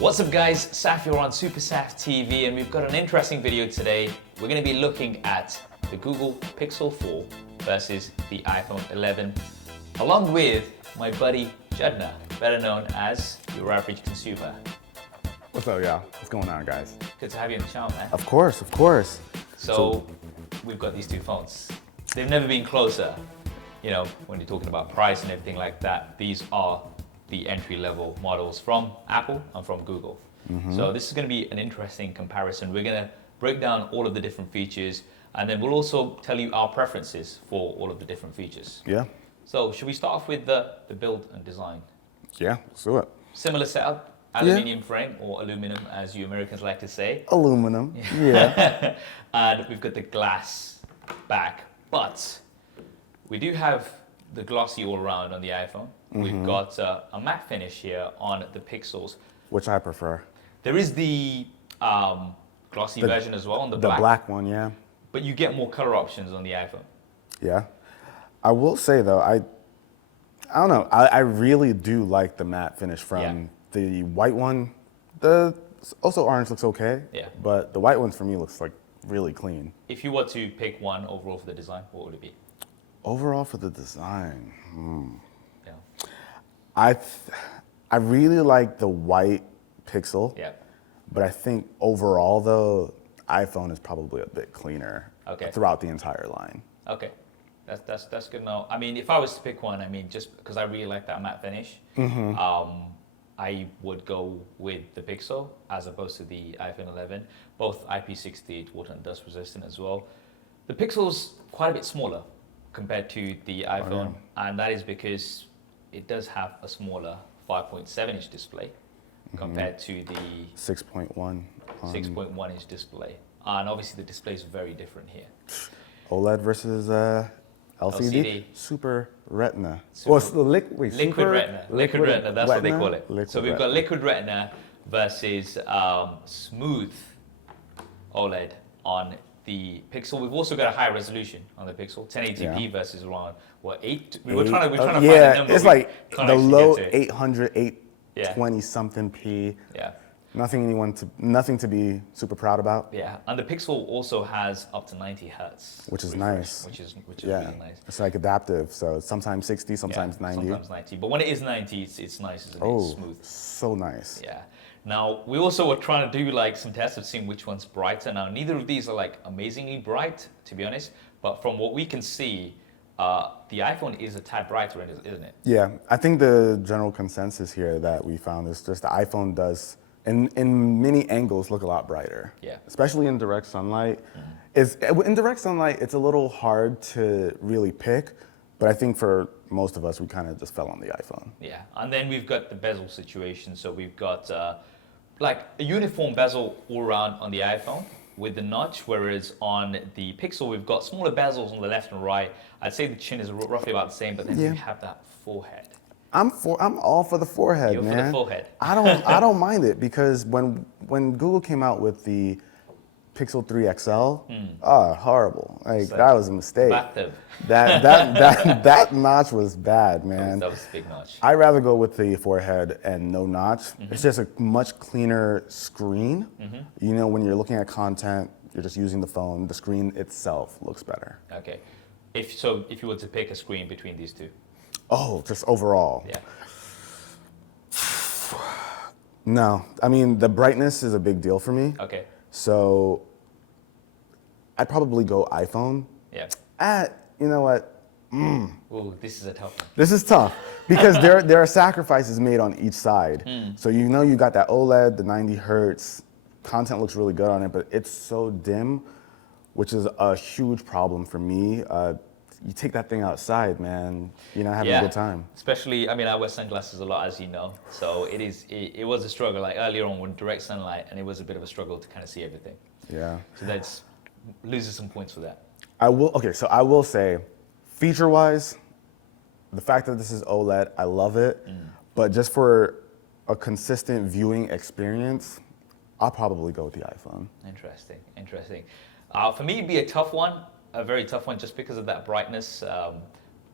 What's up guys, Saf here on SuperSaf TV, and we've got an interesting video today. We're going to be looking at the Google Pixel 4 versus the iPhone 11, along with my buddy Judner, better known as UrAvgConsumer. What's up, y'all? What's going on, guys? Good to have you on the channel, man. Of course, of course. So we've got these two phones. They've never been closer. You know, when you're talking about price and everything like that, these are the entry-level models from Apple and from Google. So this is going to be an interesting comparison. We're going to break down all of the different features, and then we'll also tell you our preferences for all of the different features. Yeah. So should we start off with the build and design? Yeah, let's do it. Similar setup, aluminium frame, or aluminum as you Americans like to say. Aluminum, yeah. And we've got the glass back, but we do have the glossy all around on the iPhone. We've got a matte finish here on the Pixels. Which I prefer. There is the glossy version as well on the black. The black one, yeah. But you get more color options on the iPhone. Yeah. I will say though, I don't know, I really do like the matte finish from the white one. The also orange looks okay, but the white one for me looks like really clean. If you were to pick one overall for the design, what would it be? Overall for the design, Yeah. I really like the white Pixel. Yeah. But I think overall though, iPhone is probably a bit cleaner throughout the entire line. Okay. That's good to know. I mean, if I was to pick one, I mean, just because I really like that matte finish, I would go with the Pixel as opposed to the iPhone 11. Both IP68 Water Dust Resistant as well. The Pixel's quite a bit smaller compared to the iPhone, and that is because it does have a smaller 5.7-inch display compared to the 6.1 6.1-inch display. And obviously the display is very different here. OLED versus LCD. Super Retina. Liquid Retina. Liquid Retina, that's what they call it. Liquid We've got Liquid Retina versus smooth OLED on the Pixel. We've also got a high resolution on the Pixel, 1080p versus around what, 8? We were trying to find a number. It's like the low 800, 820 something p. Yeah. Nothing to be super proud about. Yeah, and the Pixel also has up to 90 hertz, which is nice. Which is really nice. It's like adaptive, so sometimes 60, sometimes 90. Sometimes 90, but when it is 90, it's nice, isn't it? Oh, it's smooth. So nice. Yeah. Now we also were trying to do like some tests of seeing which one's brighter. Now neither of these are like amazingly bright, to be honest. But from what we can see, the iPhone is a tad brighter, isn't it? Yeah, I think the general consensus here that we found is just the iPhone does, in many angles, look a lot brighter. Yeah. Especially in direct sunlight. In direct sunlight, it's a little hard to really pick, but I think for most of us, we kind of just fell on the iPhone. Yeah, and then we've got the bezel situation. So we've got like a uniform bezel all around on the iPhone with the notch, whereas on the Pixel, we've got smaller bezels on the left and right. I'd say the chin is roughly about the same, but then we have that forehead. I'm all for the forehead, You're man. for the forehead. I don't mind it because when Google came out with the Pixel 3 XL, horrible. Like that was a mistake. Bathtub. That notch was bad, man. That was a big notch. I'd rather go with the forehead and no notch. It's just a much cleaner screen. You know, when you're looking at content, you're just using the phone. The screen itself looks better. Okay. If you were to pick a screen between these two. Oh, just overall. Yeah. No, I mean the brightness is a big deal for me. Okay. So I'd probably go iPhone. Yeah. You know what? Ooh, this is a tough one. This is tough because there are sacrifices made on each side. So you know you got that OLED, the 90 hertz, content looks really good on it, but it's so dim, which is a huge problem for me. You take that thing outside, man, you're not having a good time. Especially, I mean, I wear sunglasses a lot, as you know, so it was a struggle, like earlier on with direct sunlight, and it was a bit of a struggle to kind of see everything. Yeah. So that's loses some points for that. I will say, feature-wise, the fact that this is OLED, I love it, but just for a consistent viewing experience, I'll probably go with the iPhone. Interesting. For me, it'd be a tough one. A very tough one just because of that brightness,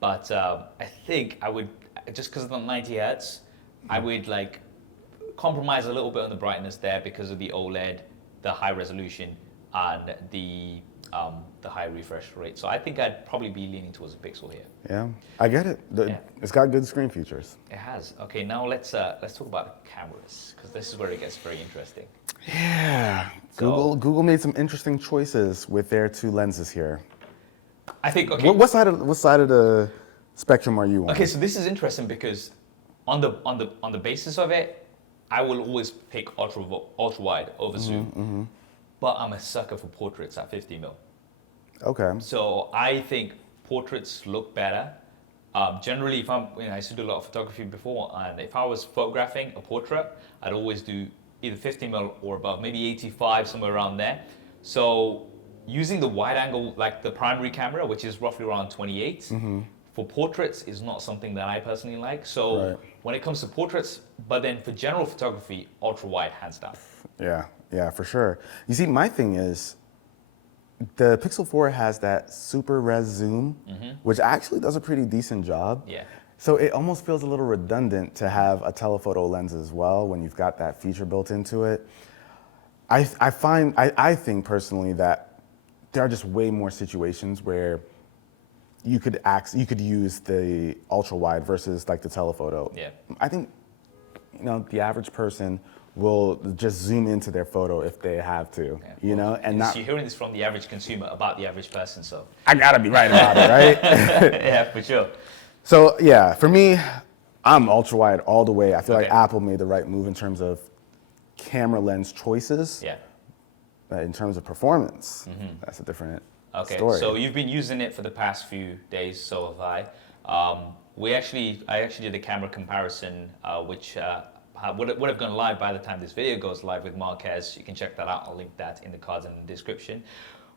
but I think I would, just because of the 90 hertz, I would like compromise a little bit on the brightness there because of the OLED, the high resolution, and the high refresh rate. So I think I'd probably be leaning towards a Pixel here. Yeah, I get it. It's got good screen features. It has. Okay, now let's talk about the cameras, because this is where it gets very interesting. Yeah, So, Google made some interesting choices with their 2 lenses here. I think, okay. What side of the spectrum are you on? Okay, so this is interesting because on the basis of it, I will always pick ultra wide over zoom. But I'm a sucker for portraits at 50 mil. Okay. So I think portraits look better. Generally, if I used to do a lot of photography before, and if I was photographing a portrait, I'd always do either 50 mil or above, maybe 85, somewhere around there. So using the wide angle, like the primary camera, which is roughly around 28, for portraits is not something that I personally like. So when it comes to portraits, but then for general photography, ultra wide, hands down. Yeah, for sure. You see, my thing is, the Pixel 4 has that super res zoom, which actually does a pretty decent job. Yeah. So it almost feels a little redundant to have a telephoto lens as well when you've got that feature built into it. I think personally that there are just way more situations where you could use the ultra wide versus like the telephoto. Yeah. I think the average person will just zoom into their photo if they have to, and not. You're hearing this from the average consumer about the average person, so. I gotta be right about it, right? Yeah, for sure. So yeah, for me, I'm ultra wide all the way. I feel like Apple made the right move in terms of camera lens choices. Yeah. But in terms of performance, that's a different story. So you've been using it for the past few days, so have I. I actually did a camera comparison, which would have gone live by the time this video goes live with Marquez. You can check that out. I'll link that in the cards and in the description.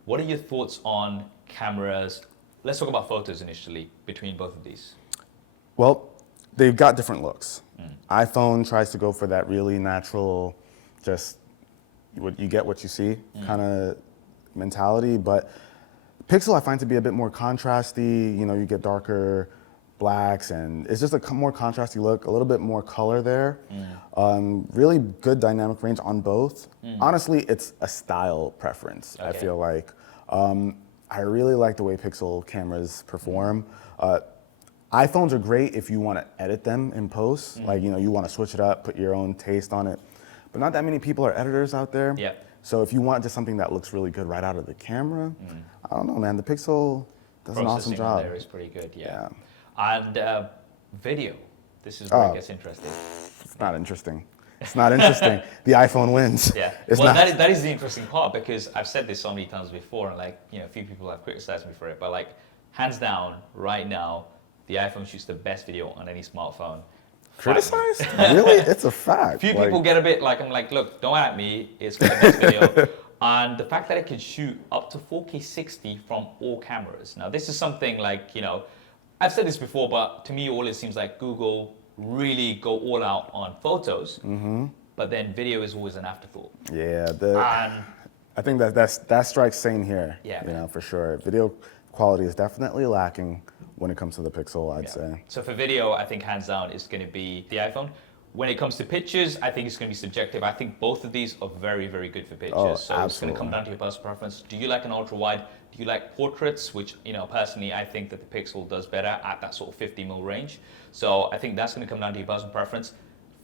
What are your thoughts on cameras? Let's talk about photos initially between both of these. Well, they've got different looks. iPhone tries to go for that really natural, just you get what you see kind of mentality, but Pixel I find to be a bit more contrasty. You get darker blacks, and it's just a more contrasty look, a little bit more color there. Really good dynamic range on both. Honestly, it's a style preference, I feel like. I really like the way Pixel cameras perform. iPhones are great if you want to edit them in post, like you want to switch it up, put your own taste on it. But not that many people are editors out there. Yeah. So if you want just something that looks really good right out of the camera, I don't know, man. The Pixel does an awesome job. There is pretty good, yeah. And video. This is where it gets interesting. It's not interesting. It's not interesting. The iPhone wins. Yeah. It's well, not. that is the interesting part, because I've said this so many times before, and a few people have criticized me for it, but hands down, right now, the iPhone shoots the best video on any smartphone. Criticized? Really? It's a fact. Few people get a bit I'm like, look, don't at me. It's got the best video. And the fact that it can shoot up to 4K 60 from all cameras. Now, this is something I've said this before, but to me, all it seems like Google really go all out on photos, but then video is always an afterthought. Yeah, I think that strikes same here. Yeah, for sure. Video quality is definitely lacking when it comes to the Pixel, I'd say. So for video, I think hands down is going to be the iPhone. When it comes to pictures, I think it's going to be subjective. I think both of these are very, very good for pictures. So absolutely. It's going to come down to your personal preference. Do you like an ultra wide? Do you like portraits? Which, personally, I think that the Pixel does better at that sort of 50 mil range. So I think that's going to come down to your personal preference.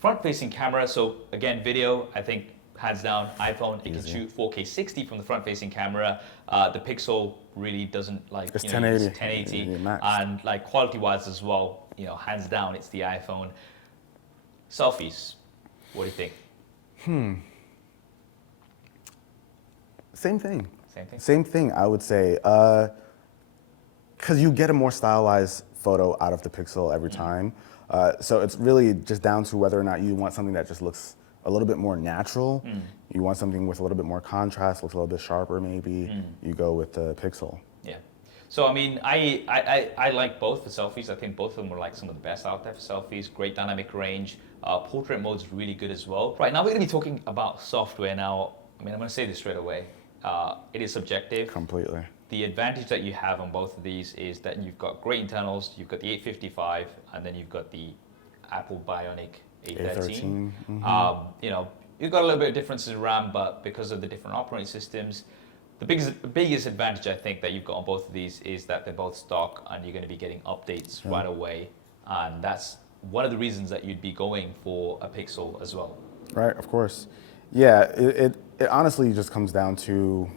Front-facing camera. So again, video, I think hands down, iPhone, it can shoot 4K 60 from the front-facing camera. The Pixel really doesn't it's 1080. It's 1080, and quality-wise as well. Hands down, it's the iPhone. Selfies, what do you think? Same thing. Same thing. Same thing, I would say, because you get a more stylized photo out of the Pixel every time. So it's really just down to whether or not you want something that just looks a little bit more natural. You want something with a little bit more contrast, looks a little bit sharper maybe. You go with the Pixel. Yeah. So I mean, I like both for selfies. I think both of them are some of the best out there for selfies. Great dynamic range. Portrait mode's really good as well. Right, now we're going to be talking about software. Now, I'm going to say this straight away. It is subjective. Completely. The advantage that you have on both of these is that you've got great internals. You've got the 855, and then you've got the Apple Bionic A13. A13, You know, you've got a little bit of differences in RAM, but because of the different operating systems, the biggest advantage I think that you've got on both of these is that they're both stock and you're going to be getting updates right away. And that's one of the reasons that you'd be going for a Pixel as well. Right, of course. Yeah, it honestly just comes down to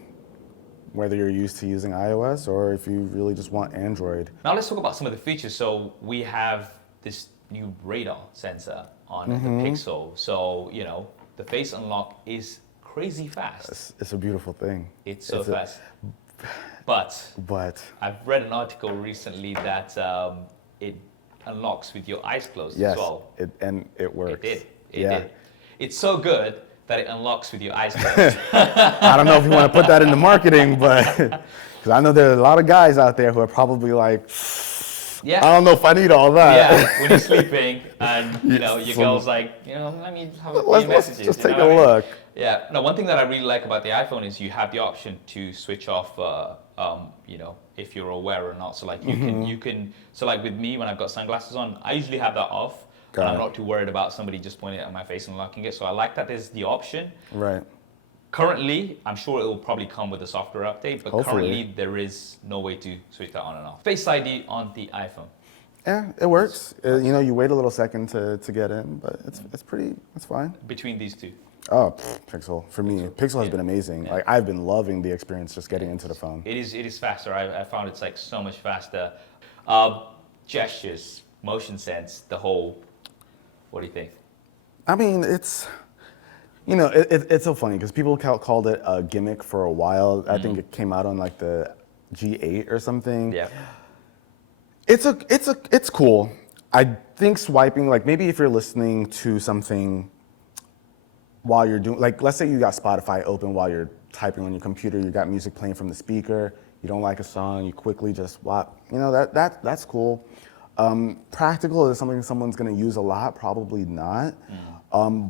whether you're used to using iOS or if you really just want Android. Now let's talk about some of the features. So we have this new radar sensor on the Pixel. So, you know, the face unlock is crazy fast. It's a beautiful thing. It's so fast. But I've read an article recently that it unlocks with your eyes closed as well. And it works. It did. It's so good that it unlocks with your eyes closed. I don't know if you want to put that into marketing, but because I know there are a lot of guys out there who are probably like, I don't know if I need all that. Yeah, when you're sleeping and you know your girl's like, you know, let me have a few messages. Let's just take a look. Yeah. No, one thing that I really like about the iPhone is you have the option to switch off. You know, if you're aware or not. So like you can. So like with me, when I've got sunglasses on, I usually have that off. And I'm not too worried about somebody just pointing at my face and locking it. So I like that there's the option. Right. Currently, I'm sure it will probably come with a software update, but currently there is no way to switch that on and off. Face ID on the iPhone. Yeah, it works. You know, you wait a little second to get in, but it's fine. Between these two. Oh, Pixel. For me, Pixel has been amazing. Like I've been loving the experience just getting into the phone. It is faster. I found it's like so much faster. Gestures, motion sense, the whole. What do you think? I mean, it's, you know, it's so funny because people called it a gimmick for a while. I think it came out on like the G8 or something. Yeah. It's cool. I think swiping, like maybe if you're listening to something while you're doing, like let's say you got Spotify open while you're typing on your computer, you got music playing from the speaker, you don't like a song, you quickly just swap. You know, that's cool. Practical is something someone's going to use a lot, probably not.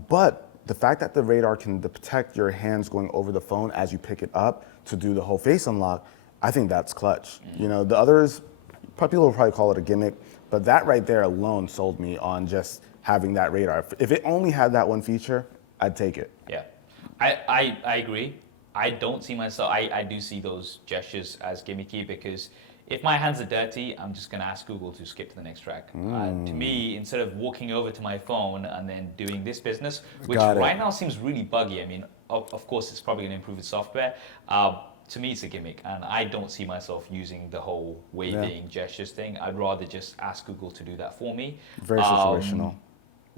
But the fact that the radar can detect your hands going over the phone as you pick it up to do the whole face unlock, I think that's clutch. You know, the others, people will probably call it a gimmick, but that right there alone sold me on just having that radar. If it only had that one feature, I'd take it. Yeah, I agree. I don't see myself, I do see those gestures as gimmicky because if my hands are dirty, I'm just going to ask Google to skip to the next track. To me, instead of walking over to my phone and then doing this business, which right now seems really buggy. I mean, of course, it's probably going to improve its software. To me, it's a gimmick, and I don't see myself using the whole waving gestures thing. I'd rather just ask Google to do that for me. Very situational.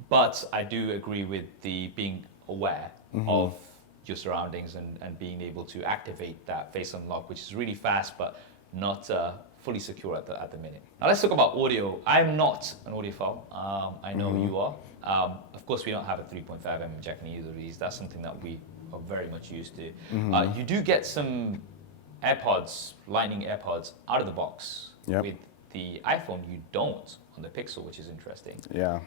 But I do agree with the being aware of your surroundings and being able to activate that face unlock, which is really fast, but not fully secure at the minute. Now let's talk about audio. I'm not an audiophile. I know you are. Of course, we don't have a 3.5mm jack in either of these. That's something that we are very much used to. You do get some AirPods, Lightning AirPods, out of the box. With the iPhone, you don't on the Pixel, which is interesting. Yeah.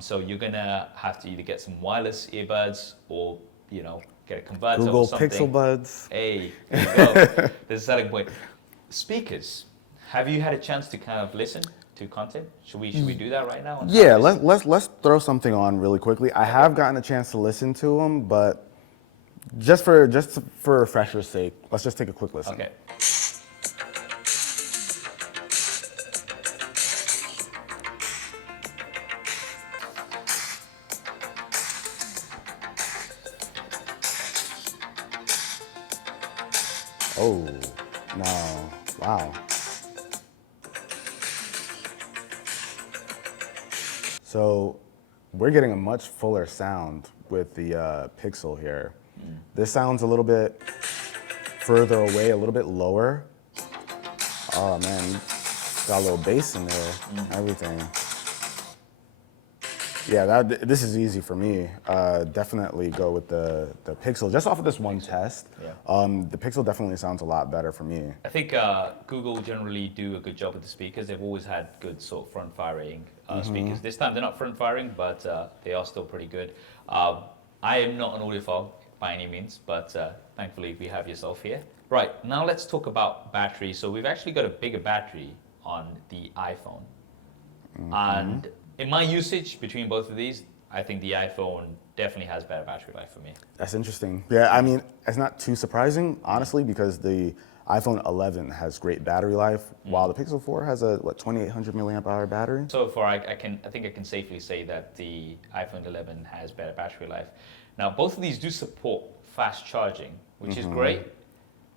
So you're gonna have to either get some wireless earbuds or, you know, get a converter Google or something. Pixel Buds. Hey, there you go. There's a selling point. Speakers. Have you had a chance to kind of listen to content? Should we do that right now? Yeah, let's throw something on really quickly. I have gotten a chance to listen to them, but just for a refresher's sake, let's just take a quick listen. Okay. Oh, no. Wow. So we're getting a much fuller sound with the Pixel here. This sounds a little bit further away, a little bit lower. Oh man, got a little bass in there, everything. Yeah, this is easy for me. Definitely go with the Pixel. Just off of this one test, the Pixel definitely sounds a lot better for me. I think Google generally do a good job with the speakers. They've always had good sort of front-firing speakers. This time they're not front-firing, but they are still pretty good. I am not an audiophile by any means, but thankfully we have yourself here. Right, now let's talk about battery. So we've actually got a bigger battery on the iPhone. And in my usage between both of these, I think the iPhone definitely has better battery life for me. That's interesting. Yeah, I mean, it's not too surprising, honestly, because the iPhone 11 has great battery life, while the Pixel 4 has a, 2,800 milliamp hour battery? So far, I think I can safely say that the iPhone 11 has better battery life. Now, both of these do support fast charging, which is great.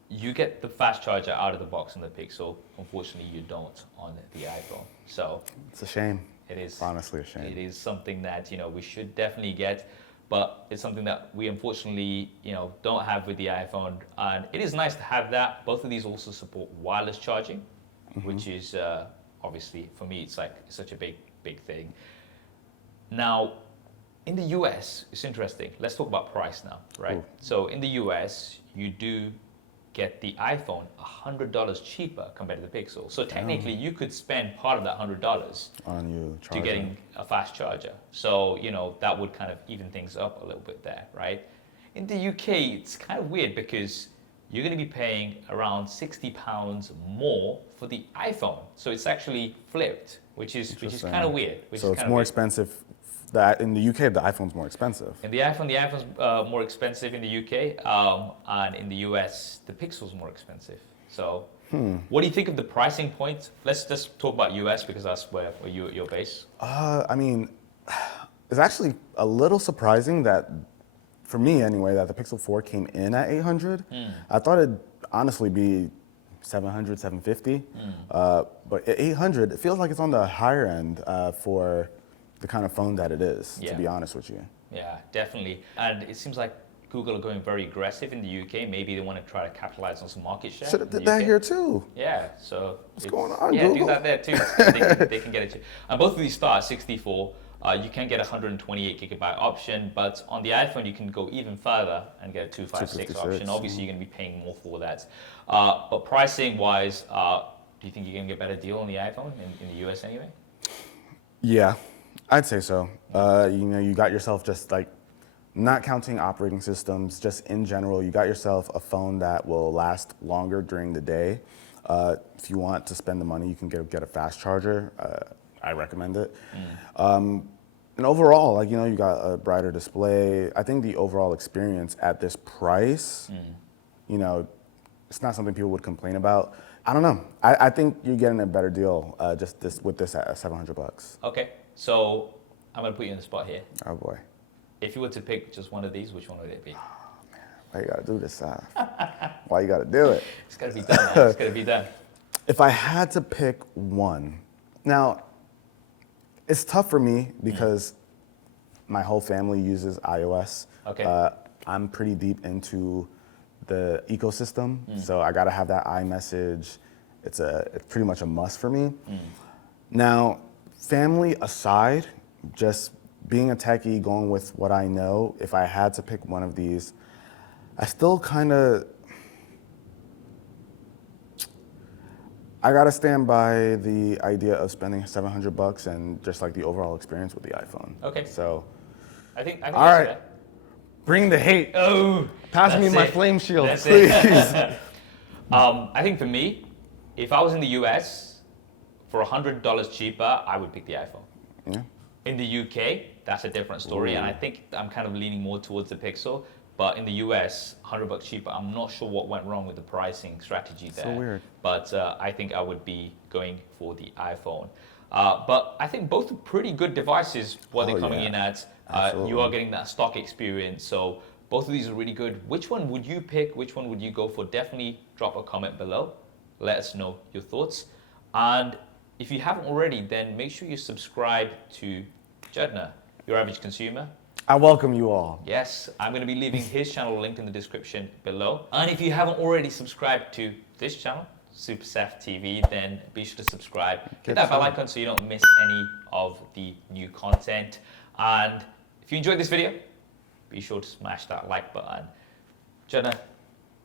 You get the fast charger out of the box on the Pixel. Unfortunately, you don't on the iPhone. So It's a shame. it is It's honestly a shame. It is something that we should definitely get, but it's something that we unfortunately don't have with the iPhone. And it is nice to have that. Both of these also support wireless charging, which is obviously for me it's such a big thing. Now, in the US, it's interesting. Let's talk about price now, right? Ooh. So in the US, you do get the iPhone $100 cheaper compared to the Pixel. So technically, you could spend part of that $100 On you to charging. getting a fast charger. So that would kind of even things up a little bit there, right? In the UK, it's kind of weird because you're going to be paying around £60 more for the iPhone. So it's actually flipped, which is kind of weird. So it's more expensive. That in the UK, the iPhone's more expensive. In the iPhone's more expensive in the UK, and in the US, the Pixel's more expensive. So, what do you think of the pricing point? Let's just talk about US because that's where you're based. I mean, it's actually a little surprising that, for me anyway, that the Pixel 4 came in at 800. I thought it'd honestly be 700, 750. But at 800, it feels like it's on the higher end for the kind of phone that it is, to be honest with you. Yeah, definitely. And it seems like Google are going very aggressive in the UK. Maybe they want to try to capitalize on some market share. Should have did that here too. Yeah, so what's going on, Yeah, Google? do that there too. They can get it. And both of these start at 64. You can get a 128 gigabyte option, but on the iPhone you can go even further and get a 256 option. Obviously, you're going to be paying more for that. But pricing wise, do you think you're going to get a better deal on the iPhone in the US anyway? Yeah, I'd say so. You got yourself just not counting operating systems, just in general, you got yourself a phone that will last longer during the day. If you want to spend the money, you can get a fast charger. I recommend it. And overall, you got a brighter display. I think the overall experience at this price, it's not something people would complain about. I don't know. I think you're getting a better deal with this at $700. Okay, so I'm gonna put you in the spot here. Oh boy. If you were to pick just one of these, which one would it be? Why you gotta do this, Saf? Why you gotta do it? It's gotta be done, man. It's gotta be done. If I had to pick one, now, it's tough for me because my whole family uses iOS. Okay. I'm pretty deep into the ecosystem, so I gotta have that iMessage. It's pretty much a must for me. Now, family aside, just being a techie, going with what I know, if I had to pick one of these, I still I gotta stand by the idea of spending $700 and just the overall experience with the iPhone. Okay. So, I think all that's right, bring the hate. Oh, Pass me that's my it. flame shield, That's please. it. I think for me, if I was in the US, for $100 cheaper, I would pick the iPhone. Yeah. In the UK, that's a different story, and I think I'm kind of leaning more towards the Pixel. But in the US, $100 cheaper. I'm not sure what went wrong with the pricing strategy there. So weird. But I think I would be going for the iPhone. But I think both are pretty good devices. What they're coming in at. You are getting that stock experience. So both of these are really good. Which one would you pick? Which one would you go for? Definitely drop a comment below. Let us know your thoughts. And if you haven't already, then make sure you subscribe to Judner, Your Average Consumer. I welcome you all. Yes, I'm going to be leaving his channel linked in the description below. And if you haven't already subscribed to this channel, SuperSaf TV, then be sure to subscribe. Hit that bell icon so you don't miss any of the new content. And if you enjoyed this video, be sure to smash that like button. Judner,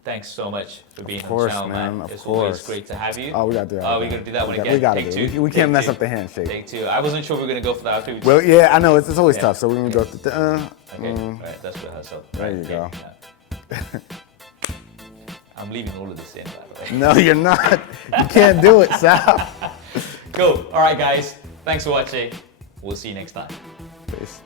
thanks so much for being on the channel, man. Of It's course. always great to have you. Oh, we gotta do that. Oh, we're going to do that one again. We gotta Take do. two. We can't Take mess two. up the handshake. Take two. I wasn't sure we were going to go for that. Well, yeah, I know it's always tough. So we're gonna go through the. Okay, right, that's rehearsal. There you go. Yeah. I'm leaving all of this in, by the way. No, you're not. You can't do it, Sal. Cool. All right, guys. Thanks for watching. We'll see you next time. Peace.